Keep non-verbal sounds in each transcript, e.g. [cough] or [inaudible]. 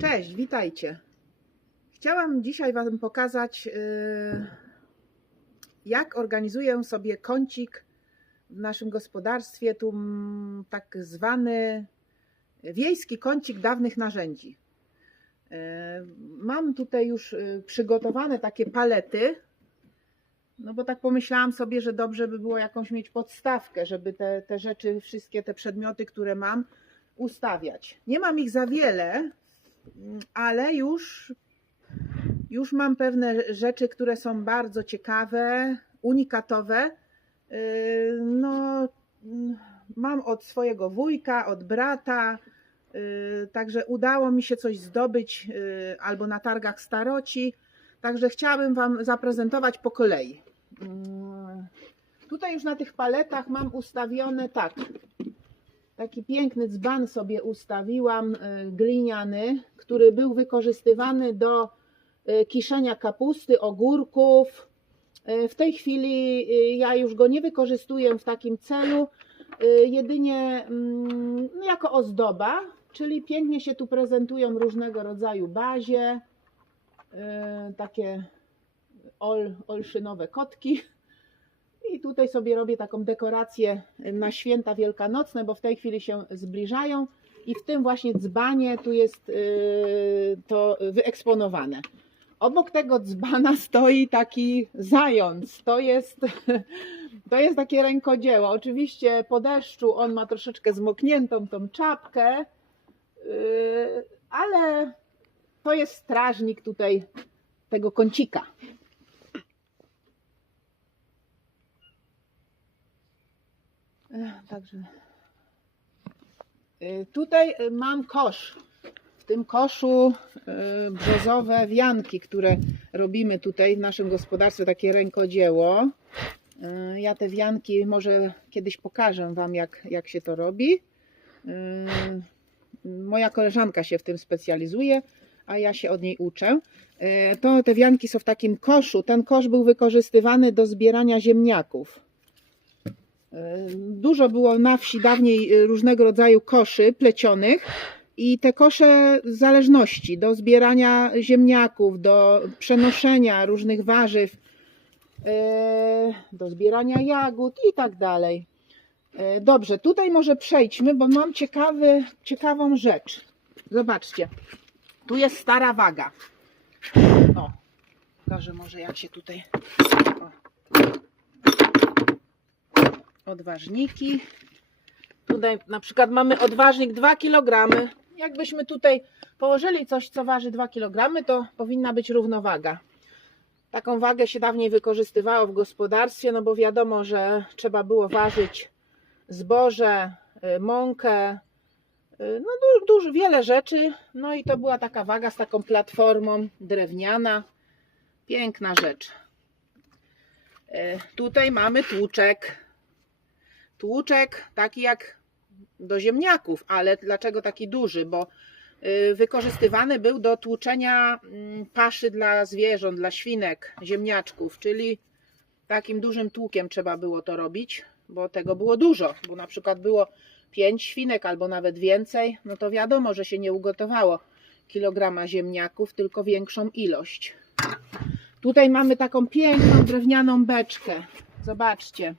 Cześć, witajcie. Chciałam dzisiaj Wam pokazać, yy, jak organizuję sobie kącik w naszym gospodarstwie, tu tak zwany wiejski kącik dawnych narzędzi. Yy, Mam tutaj już yy, przygotowane takie palety, no bo tak pomyślałam sobie, że dobrze by było jakąś mieć podstawkę, żeby te, te rzeczy, wszystkie te przedmioty, które mam, ustawiać. Nie mam ich za wiele, ale już, już mam pewne rzeczy, które są bardzo ciekawe, unikatowe. Yy, No, mam od swojego wujka, od brata, yy, także udało mi się coś zdobyć yy, albo na targach staroci. Także chciałabym Wam zaprezentować po kolei. Mm, Tutaj już na tych paletach mam ustawione tak. Taki piękny dzban sobie ustawiłam, y, gliniany, który był wykorzystywany do y, kiszenia kapusty, ogórków. Y, W tej chwili ja już go nie wykorzystuję w takim celu, jedynie mm, no, jako ozdoba, czyli pięknie się tu prezentują różnego rodzaju bazie, takie ol, olszynowe kotki. I tutaj sobie robię taką dekorację na święta wielkanocne, bo w tej chwili się zbliżają. I w tym właśnie dzbanie tu jest yy, to wyeksponowane. Obok tego dzbana [laughs] stoi taki zając. To jest, [laughs] to jest takie rękodzieło. Oczywiście po deszczu on ma troszeczkę zmokniętą tą czapkę, yy, ale to jest strażnik tutaj tego kącika. Także Y, tutaj y, mam kosz. W tym koszu y, brzozowe wianki, które robimy tutaj w naszym gospodarstwie, takie rękodzieło. Ja te wianki może kiedyś pokażę Wam, jak, jak się to robi. Moja koleżanka się w tym specjalizuje, a ja się od niej uczę. To te wianki są w takim koszu. Ten kosz był wykorzystywany do zbierania ziemniaków. Dużo było na wsi dawniej y, różnego rodzaju koszy plecionych i te kosze w zależności do zbierania ziemniaków, do przenoszenia różnych warzyw, e, do zbierania jagód i tak dalej. E, Dobrze, tutaj może przejdźmy, bo mam ciekawy, ciekawą rzecz. Zobaczcie, tu jest stara waga. O, pokażę może jak się tutaj... O odważniki. Tutaj na przykład mamy odważnik 2 kg. Jakbyśmy tutaj położyli coś, co waży 2 kg, to powinna być równowaga. Taką wagę się dawniej wykorzystywało w gospodarstwie, no bo wiadomo, że trzeba było ważyć zboże, y, mąkę, y, no dużo, wiele rzeczy. No i to była taka waga z taką platformą drewniana. Piękna rzecz. Y, Tutaj mamy tłuczek tłuczek taki jak do ziemniaków, ale dlaczego taki duży? Bo y, wykorzystywany był do tłuczenia mm, paszy dla zwierząt, dla świnek, ziemniaczków, czyli takim dużym tłukiem trzeba było to robić, bo tego było dużo, bo na przykład było pięć świnek albo nawet więcej, no to wiadomo, że się nie ugotowało kilograma ziemniaków, tylko większą ilość. Tutaj mamy taką piękną drewnianą beczkę. Zobaczcie.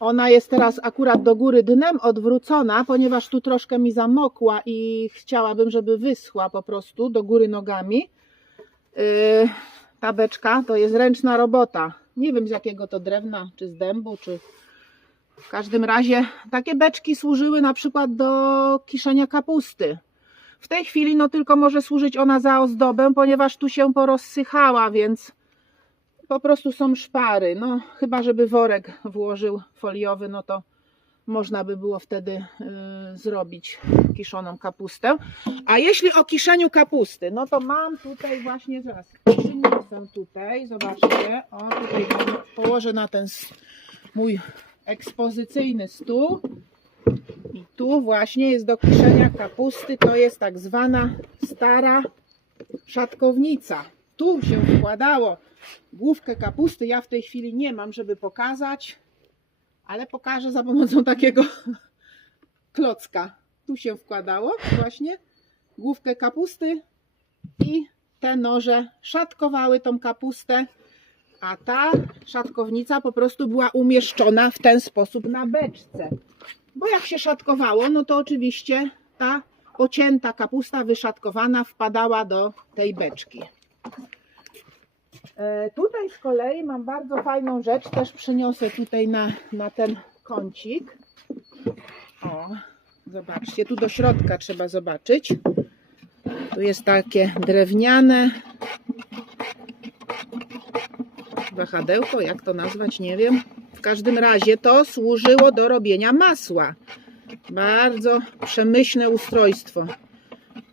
Ona jest teraz akurat do góry dnem odwrócona, ponieważ tu troszkę mi zamokła i chciałabym, żeby wyschła po prostu do góry nogami. Yy, ta beczka to jest ręczna robota. Nie wiem z jakiego to drewna, czy z dębu, czy w każdym razie takie beczki służyły na przykład do kiszenia kapusty. W tej chwili no tylko może służyć ona za ozdobę, ponieważ tu się porozsychała, więc po prostu są szpary. No, chyba żeby worek włożył foliowy, no to można by było wtedy y, zrobić kiszoną kapustę. A jeśli o kiszeniu kapusty, no to mam tutaj właśnie zaraz przyniosę tutaj, zobaczcie, o tutaj położę na ten mój ekspozycyjny stół. I tu właśnie jest do kiszenia kapusty, to jest tak zwana stara szatkownica. Tu się wkładało główkę kapusty. Ja w tej chwili nie mam, żeby pokazać, ale pokażę za pomocą takiego [laughs] klocka. Tu się wkładało właśnie główkę kapusty i te noże szatkowały tą kapustę, a ta szatkownica po prostu była umieszczona w ten sposób na beczce. Bo jak się szatkowało, no to oczywiście ta pocięta kapusta wyszatkowana wpadała do tej beczki. E, Tutaj z kolei mam bardzo fajną rzecz, też przyniosę tutaj na, na ten kącik. O, zobaczcie, tu do środka trzeba zobaczyć. Tu jest takie drewniane wahadełko, jak to nazwać, nie wiem. W każdym razie to służyło do robienia masła. Bardzo przemyślne ustrojstwo.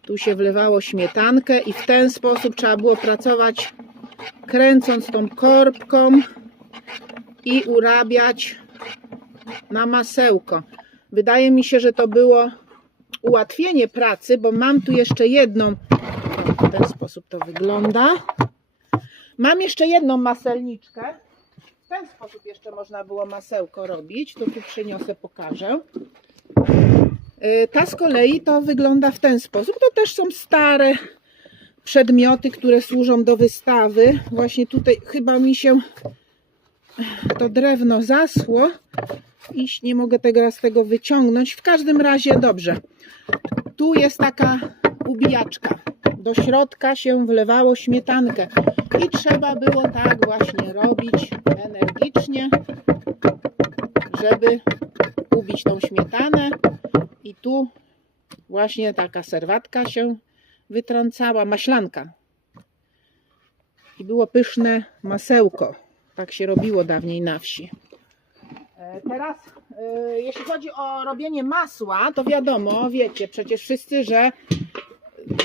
Tu się wlewało śmietankę i w ten sposób trzeba było pracować kręcąc tą korbką i urabiać na masełko. Wydaje mi się, że to było ułatwienie pracy, bo mam tu jeszcze jedną. W ten sposób to wygląda. Mam jeszcze jedną maselniczkę. W ten sposób jeszcze można było masełko robić. To tu przyniosę, pokażę. Yy, Ta z kolei to wygląda w ten sposób. To też są stare przedmioty, które służą do wystawy. Właśnie tutaj chyba mi się to drewno zasło i nie mogę teraz tego wyciągnąć. W każdym razie dobrze. Tu jest taka ubijaczka. Do środka się wlewało śmietankę i trzeba było tak właśnie robić energicznie, żeby ubić tą śmietanę i tu właśnie taka serwatka się wytrącała, maślanka i było pyszne masełko. Tak się robiło dawniej na wsi. E, Teraz, e, jeśli chodzi o robienie masła, to wiadomo, wiecie przecież wszyscy, że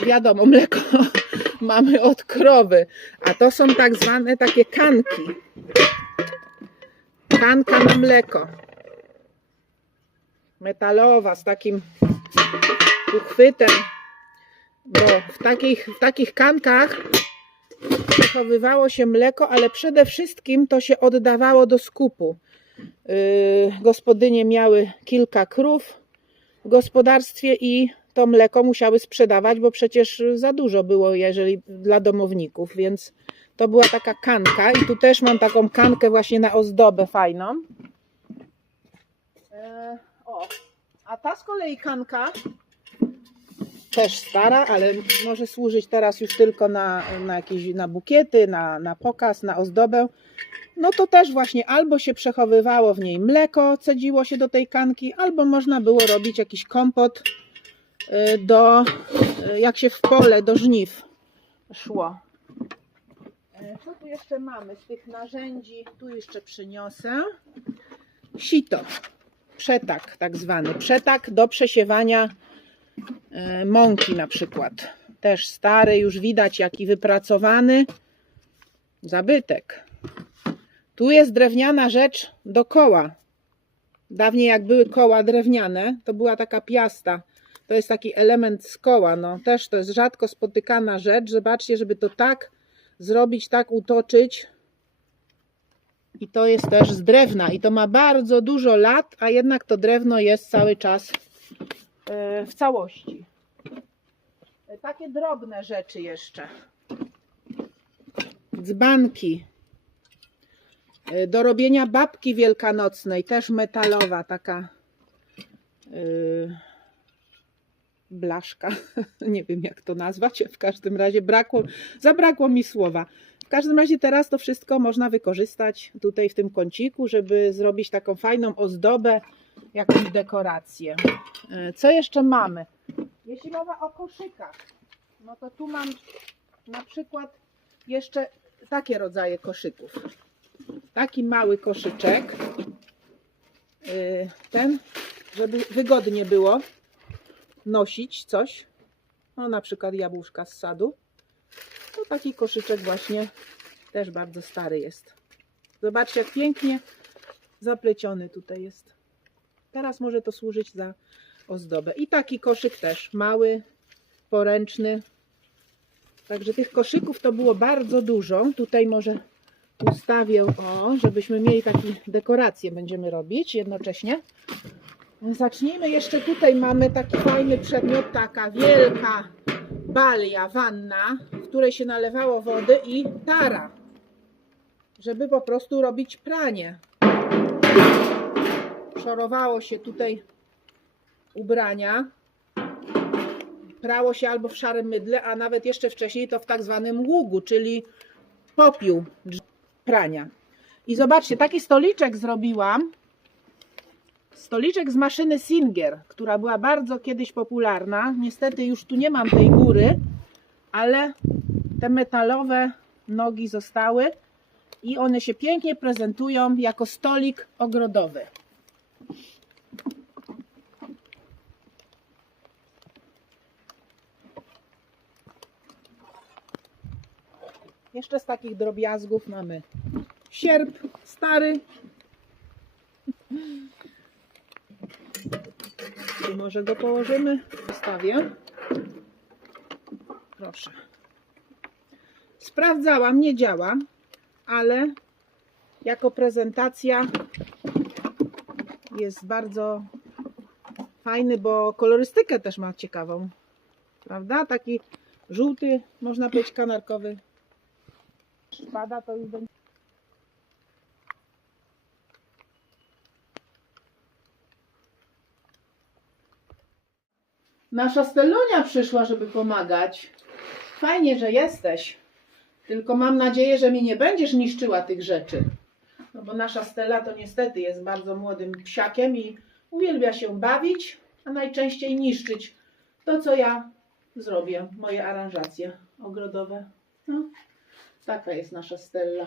wiadomo, mleko [laughs] mamy od krowy, a to są tak zwane takie kanki. Kanka na mleko. Metalowa z takim uchwytem, bo w takich, w takich kankach przechowywało się mleko, ale przede wszystkim to się oddawało do skupu. Yy, gospodynie miały kilka krów w gospodarstwie i to mleko musiały sprzedawać, bo przecież za dużo było, jeżeli dla domowników, więc to była taka kanka i tu też mam taką kankę właśnie na ozdobę fajną. E, a ta z kolei kanka też stara, ale może służyć teraz już tylko na, na jakieś na bukiety, na, na pokaz, na ozdobę. No to też właśnie albo się przechowywało w niej mleko, cedziło się do tej kanki, albo można było robić jakiś kompot y, do, y, jak się w pole, do żniw szło. E, Co tu jeszcze mamy z tych narzędzi? Tu jeszcze przyniosę. Sito. Przetak tak zwany. Przetak do przesiewania e, mąki na przykład. Też stary, już widać jaki wypracowany. Zabytek. Tu jest drewniana rzecz do koła. Dawniej jak były koła drewniane, to była taka piasta. To jest taki element z koła. No, też to jest rzadko spotykana rzecz. Zobaczcie, żeby to tak zrobić, tak utoczyć. I to jest też z drewna. I to ma bardzo dużo lat, a jednak to drewno jest cały czas e, w całości. E, Takie drobne rzeczy jeszcze. Dzbanki. E, Do robienia babki wielkanocnej, też metalowa, taka blaszka. [laughs] Nie wiem jak to nazwać. W każdym razie brakło, zabrakło mi słowa. W każdym razie teraz to wszystko można wykorzystać tutaj w tym kąciku, żeby zrobić taką fajną ozdobę, jakąś dekorację. E, Co jeszcze mamy? Jeśli mowa o koszykach, no to tu mam na przykład jeszcze takie rodzaje koszyków. Taki mały koszyczek. Yy, Ten, żeby wygodnie było nosić coś. No na przykład jabłuszka z sadu. Taki koszyczek właśnie też bardzo stary jest. Zobaczcie jak pięknie zapleciony tutaj jest. Teraz może to służyć za ozdobę. I taki koszyk też mały, poręczny. Także tych koszyków to było bardzo dużo. Tutaj może ustawię, o, żebyśmy mieli taką dekorację będziemy robić jednocześnie. Zacznijmy jeszcze tutaj mamy taki fajny przedmiot, taka wielka balia, wanna, której się nalewało wody i tara, żeby po prostu robić pranie. Szorowało się tutaj ubrania, prało się albo w szarym mydle, a nawet jeszcze wcześniej to w tak zwanym ługu, czyli popiół prania. I zobaczcie, taki stoliczek zrobiłam. Stoliczek z maszyny Singer, która była bardzo kiedyś popularna. Niestety już tu nie mam tej góry, ale te metalowe nogi zostały i one się pięknie prezentują jako stolik ogrodowy. Jeszcze z takich drobiazgów mamy sierp stary. Tu może go położymy. Zostawię. Proszę. Sprawdzałam, nie działa, ale jako prezentacja jest bardzo fajny, bo kolorystykę też ma ciekawą. Prawda? Taki żółty, można powiedzieć kanarkowy. Szpada to już będzie. Nasza Stellunia przyszła, żeby pomagać. Fajnie, że jesteś. Tylko mam nadzieję, że mi nie będziesz niszczyła tych rzeczy. No bo nasza Stella to niestety jest bardzo młodym psiakiem i uwielbia się bawić, a najczęściej niszczyć to, co ja zrobię, moje aranżacje ogrodowe. No, taka jest nasza Stella.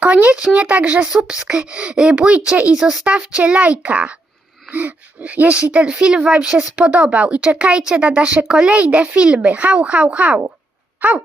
Koniecznie także subskrybujcie i zostawcie lajka, jeśli ten film Wam się spodobał i czekajcie na nasze kolejne filmy. Hał, hał, hał. Hał!